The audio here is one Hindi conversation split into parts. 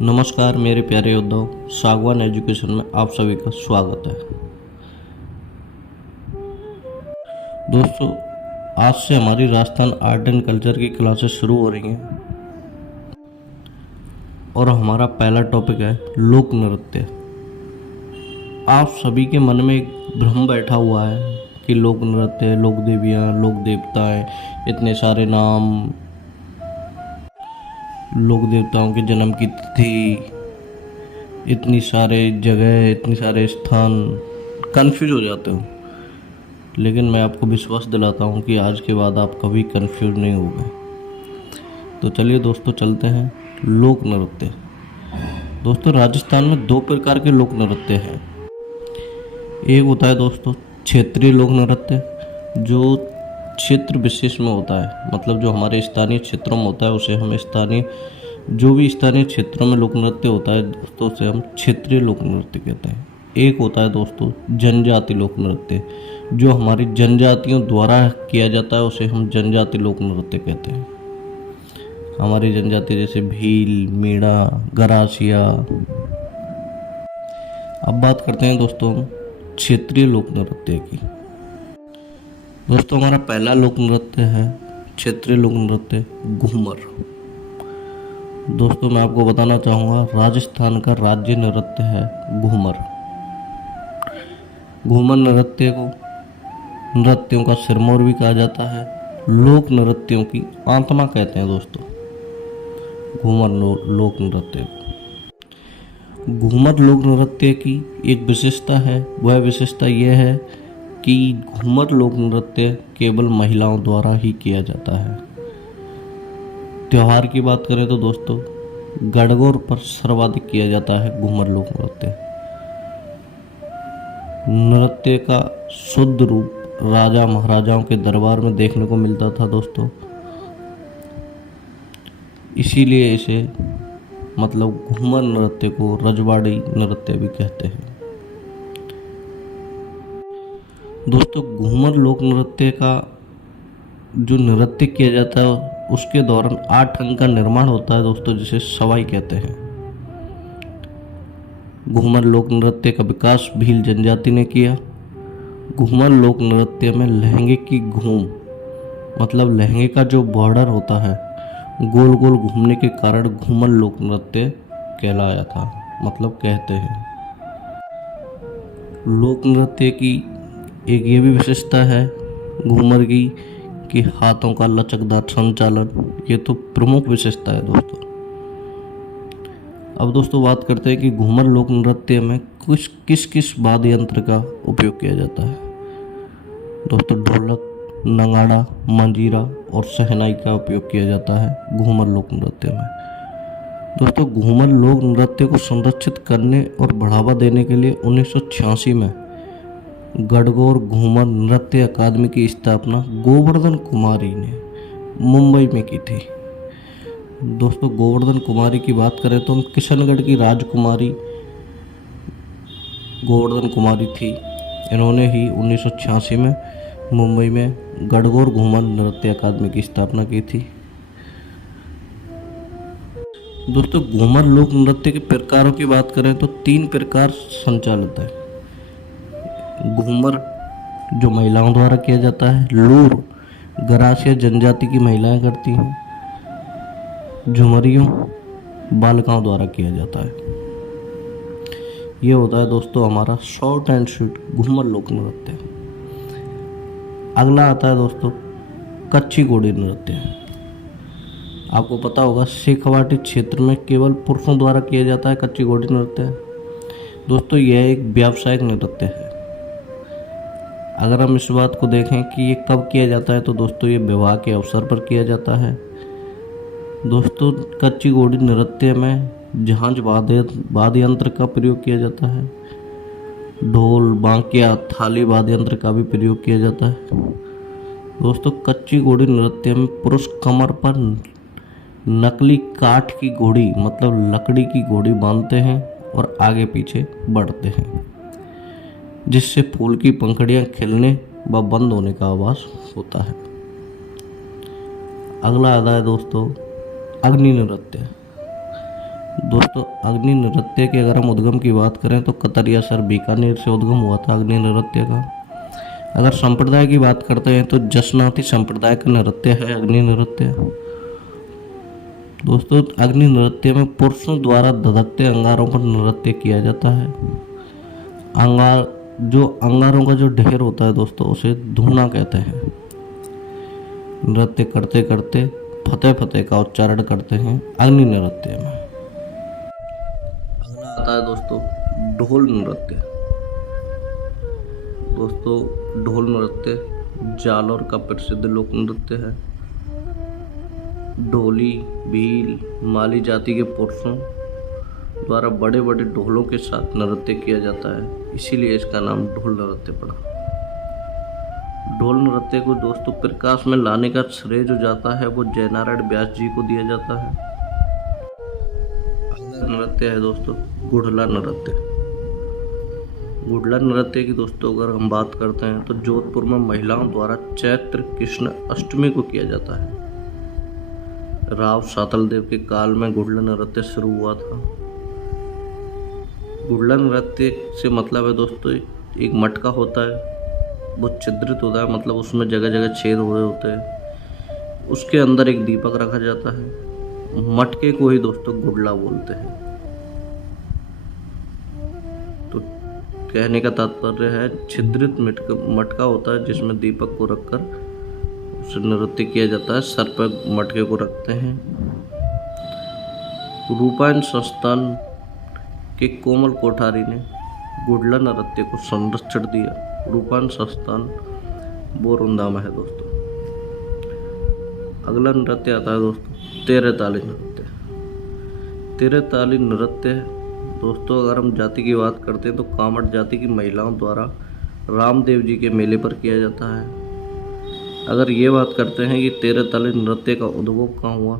नमस्कार मेरे प्यारे योद्धाओं, सागवान एजुकेशन में आप सभी का स्वागत है। दोस्तों, आज से हमारी राजस्थान आर्ट एंड कल्चर की क्लासेस शुरू हो रही हैं और हमारा पहला टॉपिक है लोक नृत्य। आप सभी के मन में एक भ्रम बैठा हुआ है कि लोक नृत्य, लोक देवियाँ, लोक देवताएं, इतने सारे नाम, लोक देवताओं के जन्म की तिथि, इतनी सारे जगह, इतने सारे स्थान, कंफ्यूज हो जाते हो। लेकिन मैं आपको विश्वास दिलाता हूँ कि आज के बाद आप कभी कंफ्यूज नहीं होगे। तो चलिए दोस्तों, चलते हैं लोक नृत्य। दोस्तों, राजस्थान में दो प्रकार के लोक नृत्य हैं। एक होता है दोस्तों क्षेत्रीय लोक नृत्य, जो क्षेत्र विशेष में होता है, मतलब जो हमारे स्थानीय क्षेत्रों में होता है उसे हम जो भी स्थानीय क्षेत्रों में लोक नृत्य होता है दोस्तों, उसे हम क्षेत्रीय लोक नृत्य कहते हैं। एक होता है दोस्तों जनजाति लोक नृत्य, जो हमारी जनजातियों द्वारा किया जाता है, उसे हम जनजाति लोक नृत्य कहते हैं। हमारी जनजाति जैसे भील, मीणा, गरासिया। अब बात करते हैं दोस्तों क्षेत्रीय लोक नृत्य की। दोस्तों, हमारा पहला लोक नृत्य है क्षेत्रीय लोक नृत्य घूमर। दोस्तों, मैं आपको बताना चाहूँगा, राजस्थान का राज्य नृत्य है घूमर। घूमर नृत्य को नृत्यों का सिरमौर भी कहा जाता है, लोक नृत्यों की आत्मा कहते हैं दोस्तों घूमर लोक नृत्य। घूमर लोक नृत्य की एक विशेषता है, वह विशेषता यह है कि घूमर लोक नृत्य केवल महिलाओं द्वारा ही किया जाता है। त्योहार की बात करें तो दोस्तों गणगौर पर सर्वाधिक किया जाता है घूमर लोक नृत्य। नृत्य का शुद्ध रूप राजा महाराजाओं के दरबार में देखने को मिलता था दोस्तों, इसीलिए इसे मतलब घूमर नृत्य को रजवाड़ी नृत्य भी कहते हैं। दोस्तों, घूमर लोक नृत्य का जो नृत्य किया जाता है उसके दौरान 8 अंग का निर्माण होता है दोस्तों, जिसे सवाई कहते हैं। घूमर लोक नृत्य का विकास भील जनजाति ने किया। घूमर लोक नृत्य में लहंगे की घूम, मतलब लहंगे का जो बॉर्डर होता है, गोल गोल घूमने के कारण घूमर लोक नृत्य कहलाया था, मतलब कहते हैं। लोक नृत्य की एक ये भी विशेषता है घूमर की कि हाथों का लचकदार संचालन, ये तो प्रमुख विशेषता है दोस्तों। अब दोस्तों बात करते हैं कि घूमर लोक नृत्य में किस किस वाद्य यंत्र का उपयोग किया जाता है। दोस्तों, ढोलक, नगाड़ा, मंजीरा और शहनाई का उपयोग किया जाता है घूमर लोक नृत्य में। दोस्तों, घूमर लोक नृत्य को संरक्षित करने और बढ़ावा देने के लिए 1986 में गणगौर घूमर नृत्य अकादमी की स्थापना गोवर्धन कुमारी ने मुंबई में की थी। दोस्तों, गोवर्धन कुमारी की बात करें तो हम किशनगढ़ की राजकुमारी गोवर्धन कुमारी थी। इन्होंने ही 1986 में मुंबई में गणगौर घूमर नृत्य अकादमी की स्थापना की थी। दोस्तों, घूमर लोक नृत्य के प्रकारों की बात करें तो 3 प्रकार संचालित है। घूमर जो महिलाओं द्वारा किया जाता है, लूर गरासिया जनजाति की महिलाएं करती हैं, झुमरियों बालिकाओं द्वारा किया जाता है। ये होता है दोस्तों हमारा शॉर्ट एंड स्वीट घूमर लोक नृत्य। अगला आता है दोस्तों कच्ची घोड़ी नृत्य। आपको पता होगा शेखावाटी क्षेत्र में केवल पुरुषों द्वारा किया जाता है कच्ची घोड़ी नृत्य। दोस्तों, यह एक व्यावसायिक नृत्य है। अगर हम इस बात को देखें कि ये कब किया जाता है तो दोस्तों ये विवाह के अवसर पर किया जाता है। दोस्तों, कच्ची घोड़ी नृत्य में झांझ वाद्य यंत्र का प्रयोग किया जाता है, ढोल, बांकिया, थाली वाद्य यंत्र का भी प्रयोग किया जाता है। दोस्तों, कच्ची घोड़ी नृत्य में पुरुष कमर पर नकली काठ की घोड़ी, मतलब लकड़ी की घोड़ी बांधते हैं और आगे पीछे बढ़ते हैं, जिससे फूल की पंखुड़ियां खिलने व बंद होने का आवाज होता है। अगला आता है दोस्तों अग्नि नृत्य। दोस्तों अग्नि नृत्य के अगर हम उद्गम की बात करें तो कतरिया सर बीकानेर से उद्गम हुआ था अग्नि नृत्य का। अगर संप्रदाय की बात करते हैं तो जसनाती संप्रदाय का नृत्य है अग्नि नृत्य। दोस्तों अग्नि नृत्य में पुरुषों द्वारा धधकते अंगारों पर नृत्य किया जाता है। अंगारों का जो ढेर होता है दोस्तों उसे धूना कहते हैं। नृत्य करते करते फतेह फतेह का उच्चारण करते हैं अग्नि नृत्य में। अगला आता है दोस्तों ढोल नृत्य। दोस्तों ढोल नृत्य जालौर का प्रसिद्ध लोक नृत्य है। ढोली भील माली जाति के पुरुषों द्वारा बड़े बड़े ढोलों के साथ नृत्य किया जाता है, इसीलिए इसका नाम ढोल नृत्य पड़ा। ढोल नृत्य को दोस्तों प्रकाश में लाने का श्रेय जो जाता है वो जयनारायण व्यास जी को दिया जाता है। अगला नृत्य है दोस्तों गुड़ला नृत्य। गुड़ला नृत्य की दोस्तों अगर हम बात करते हैं तो जोधपुर में महिलाओं द्वारा चैत्र कृष्ण अष्टमी को किया जाता है। राव सातल देव के काल में गुड़ला नृत्य शुरू हुआ था। गुड़ला नृत्य से मतलब है दोस्तों एक मटका होता है, वो छिद्रित होता है, मतलब उसमें जगह जगह छेद हुए होते हैं, उसके अंदर एक दीपक रखा जाता है। मटके को ही दोस्तों गुड़ला बोलते हैं। तो कहने का तात्पर्य है छिद्रित मटका होता है जिसमें दीपक को रखकर उसे नृत्य किया जाता है। सर पर मटके को रखते हैं। रूपायन संस्थान के कोमल कोठारी ने गुड़ला नृत्य को संरक्षण दिया। रूपायन संस्थान बोरुंदा में है दोस्तों। अगला नृत्य आता है दोस्तों तेरे ताली नृत्य। तेरे ताली नृत्य दोस्तों अगर हम जाति की बात करते हैं तो कामट जाति की महिलाओं द्वारा रामदेव जी के मेले पर किया जाता है। अगर ये बात करते हैं कि तेरे ताली नृत्य का उद्भव कहाँ हुआ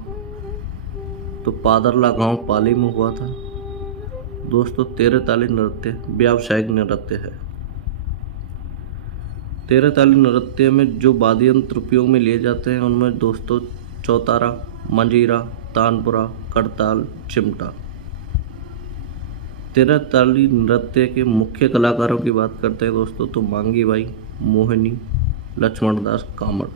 तो पादरला गांव पाली में हुआ था। दोस्तों तेरे ताली नृत्य व्यावसायिक नृत्य है। तेरे ताली नृत्य में जो वाद्य यंत्र उपयोग में लिए जाते हैं उनमें दोस्तों चौतारा, मंजीरा, तानपुरा, करताल, चिमटा। तेरे ताली नृत्य के मुख्य कलाकारों की बात करते हैं दोस्तों तो मांगी बाई, मोहिनी, लक्ष्मण दास, कामड़।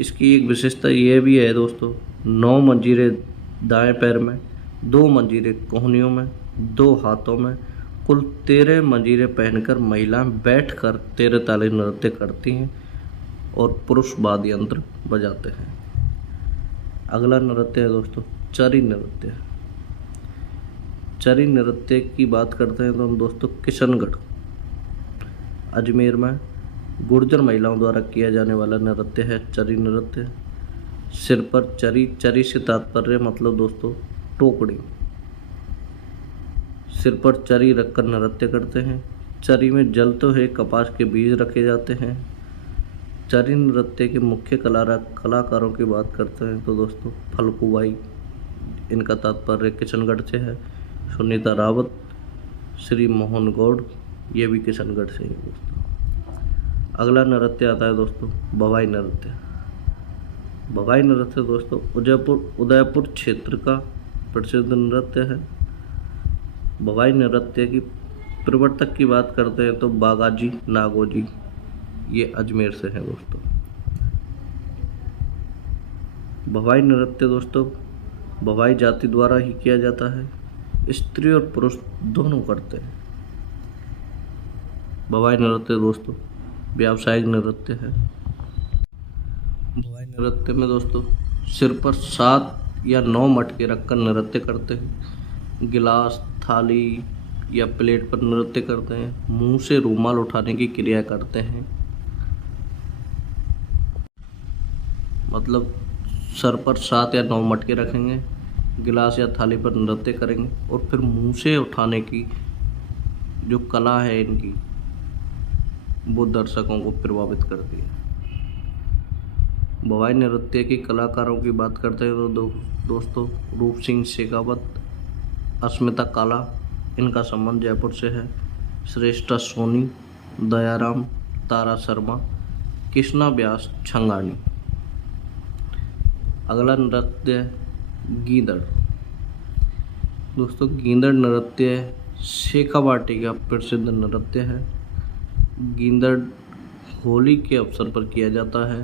इसकी एक विशेषता यह भी है दोस्तों 9 मंजीरे दाएं पैर में, 2 मंजीरे कोहनियों में, 2 हाथों में, कुल 13 मंजीरे पहनकर महिलाएं बैठकर तेरे ताली नृत्य करती हैं और पुरुष वाद्य यंत्र बजाते हैं। अगला नृत्य है दोस्तों चरी नृत्य। चरी नृत्य की बात करते हैं तो हम दोस्तों किशनगढ़ अजमेर में गुर्जर महिलाओं द्वारा किया जाने वाला नृत्य है चरी नृत्य। सिर पर चरी, चरी से तात्पर्य मतलब दोस्तों टोकरी। सिर पर चरी रखकर नृत्य करते हैं। चरी में जलते हुए कपास के बीज रखे जाते हैं। चरी नृत्य के मुख्य कलाकारों की बात करते हैं तो दोस्तों फलकूबाई, इनका तात्पर्य किशनगढ़ से है। सुनीता रावत, श्री मोहन गौड़, ये भी किशनगढ़ से है दोस्तों। अगला नृत्य आता है दोस्तों भवाई नृत्य। भवाई नृत्य दोस्तों उदयपुर क्षेत्र का प्रसिद्ध नृत्य है। भवाई नृत्य की प्रवर्तक की बात करते हैं तो बागाजी नागोजी, ये अजमेर से है दोस्तों। भवाई नृत्य दोस्तों भवाई जाति द्वारा ही किया जाता है। स्त्री और पुरुष दोनों करते हैं। भवाई नृत्य दोस्तों व्यावसायिक नृत्य है। भवाई नृत्य में दोस्तों सिर पर 7 या 9 मटके रखकर नृत्य करते हैं। गिलास, थाली या प्लेट पर नृत्य करते हैं। मुंह से रूमाल उठाने की क्रिया करते हैं, मतलब सर पर 7 या 9 मटके रखेंगे, गिलास या थाली पर नृत्य करेंगे और फिर मुंह से उठाने की जो कला है इनकी वो दर्शकों को प्रभावित करती है। भवाई नृत्य के कलाकारों की बात करते हैं तो दोस्तों रूप सिंह शेखावत, अस्मिता काला, इनका संबंध जयपुर से है। श्रेष्ठा सोनी, दयाराम, तारा शर्मा, कृष्णा व्यास, छंगानी। अगला नृत्य गींदड़। दोस्तों गींदड़ नृत्य शेखावाटी का प्रसिद्ध नृत्य है। गींदड़ होली के अवसर पर किया जाता है।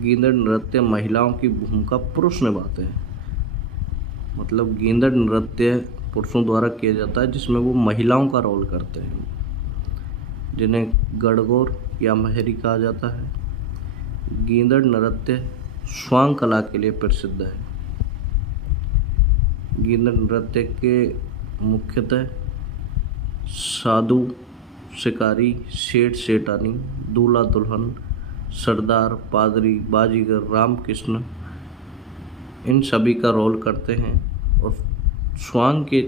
गींदड़ नृत्य महिलाओं की भूमिका पुरुष निभाते हैं। मतलब गींदड़ नृत्य पुरुषों द्वारा किया जाता है जिसमें वो महिलाओं का रोल करते हैं, जिन्हें गणगौर या महरी कहा जाता है। गींदड़ नृत्य स्वांग कला के लिए प्रसिद्ध है। गींदड़ नृत्य के मुख्यतः साधु, शिकारी, सेठ सेठानी, दूल्हा दुल्हन, सरदार, पादरी, बाजीगर, रामकृष्ण इन सभी का रोल करते हैं और स्वांग की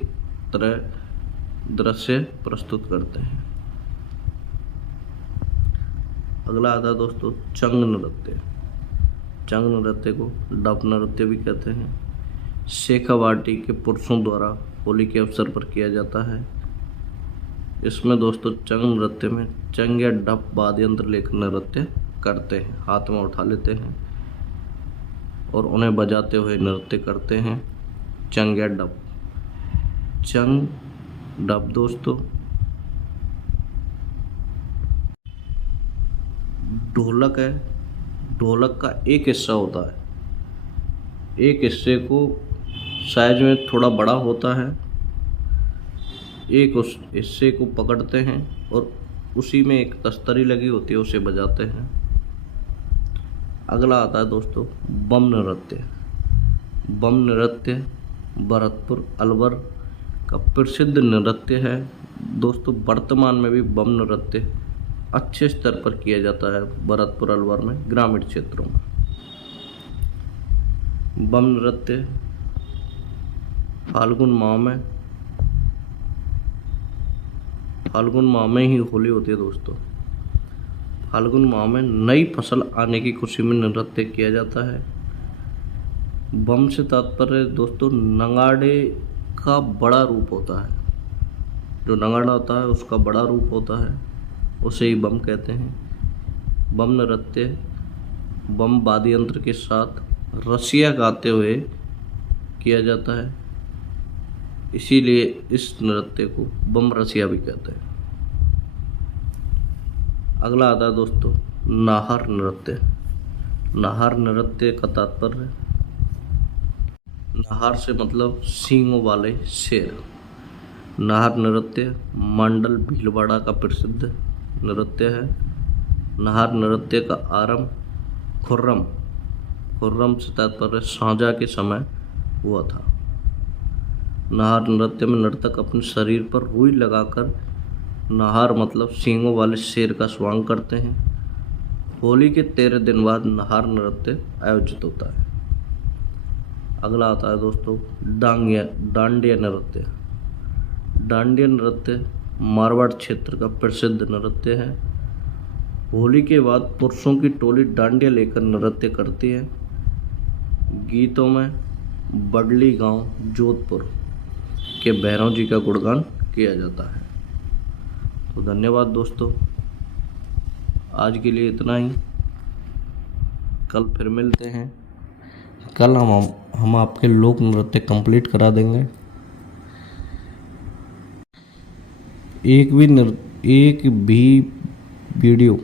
तरह दृश्य प्रस्तुत करते हैं। अगला आता है दोस्तों चंग नृत्य। चंग नृत्य को डप नृत्य भी कहते हैं। शेखावाटी के पुरुषों द्वारा होली के अवसर पर किया जाता है। इसमें दोस्तों चंग नृत्य में चंग या डप वाद्य यंत्र लेकर नृत्य करते हैं, हाथ में उठा लेते हैं और उन्हें बजाते हुए नृत्य करते हैं। चंग या डप। चंग डप दोस्तों ढोलक है। ढोलक का एक हिस्सा होता है, एक हिस्से को साइज में थोड़ा बड़ा होता है, एक उस हिस्से को पकड़ते हैं और उसी में एक तस्तरी लगी होती है, उसे बजाते हैं। अगला आता है दोस्तों बम नृत्य। बम नृत्य भरतपुर अलवर का प्रसिद्ध नृत्य है। दोस्तों वर्तमान में भी बम नृत्य अच्छे स्तर पर किया जाता है भरतपुर अलवर में, ग्रामीण क्षेत्रों में। बम नृत्य फाल्गुन माह में ही होली होती है दोस्तों। फाल्गुन माह में नई फसल आने की खुशी में नृत्य किया जाता है। बम से तात्पर्य दोस्तों नगाड़े का बड़ा रूप होता है। जो नगाड़ा होता है उसका बड़ा रूप होता है, उसे ही बम कहते हैं। बम नृत्य बम वाद्य यंत्र के साथ रसिया गाते हुए किया जाता है, इसीलिए इस नृत्य को बम रसिया भी कहते हैं। अगला आता है दोस्तों नाहर नृत्य। नाहर नृत्य का तात्पर्य, नाहर से मतलब सींगों वाले शेर। नाहर नृत्य मंडल भीलवाड़ा का प्रसिद्ध नृत्य है। नाहर नृत्य का आरंभ खुर्रम से तात्पर्य साझा के समय हुआ था। नाहर नृत्य में नर्तक अपने शरीर पर रुई लगाकर नाहर मतलब सींगों वाले शेर का स्वांग करते हैं। होली के 13 दिन बाद नाहर नृत्य आयोजित होता है। अगला आता है दोस्तों डांडिया नृत्य। डांडिया नृत्य मारवाड़ क्षेत्र का प्रसिद्ध नृत्य है। होली के बाद पुरुषों की टोली डांडिया लेकर नृत्य करती है। गीतों में बडली गांव जोधपुर के भैरव जी का गुणगान किया जाता है। तो धन्यवाद दोस्तों, आज के लिए इतना ही। कल फिर मिलते हैं। कल हम आपके लोक नृत्य कंप्लीट करा देंगे। एक भी वीडियो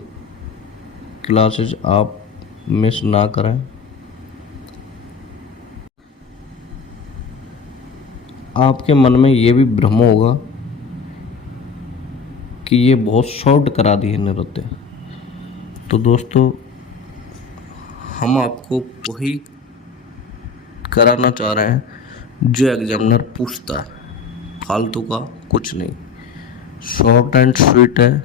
क्लासेस आप मिस ना करें। आपके मन में ये भी भ्रम होगा कि ये बहुत शॉर्ट करा दी है नृत्य, तो दोस्तों हम आपको वही कराना चाह रहे हैं जो एग्जामिनर पूछता है, फालतू का कुछ नहीं। शॉर्ट एंड स्वीट है।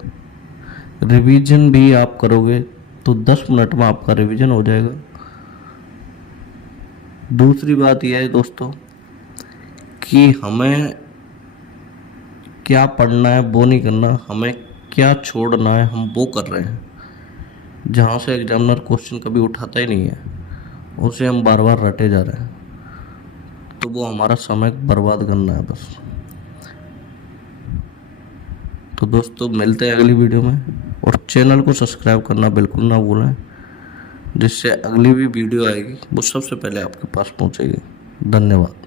रिवीजन भी आप करोगे तो 10 मिनट में आपका रिवीजन हो जाएगा। दूसरी बात यह है दोस्तों कि हमें क्या पढ़ना है वो नहीं करना, हमें क्या छोड़ना है हम वो कर रहे हैं। जहाँ से एग्जामिनर क्वेश्चन कभी उठाता ही नहीं है उसे हम बार बार रटे जा रहे हैं, तो वो हमारा समय बर्बाद करना है बस। तो दोस्तों मिलते हैं अगली वीडियो में, और चैनल को सब्सक्राइब करना बिल्कुल ना भूलें। जिससे अगली भी वीडियो आएगी वो सबसे पहले आपके पास पहुंचेगी। धन्यवाद।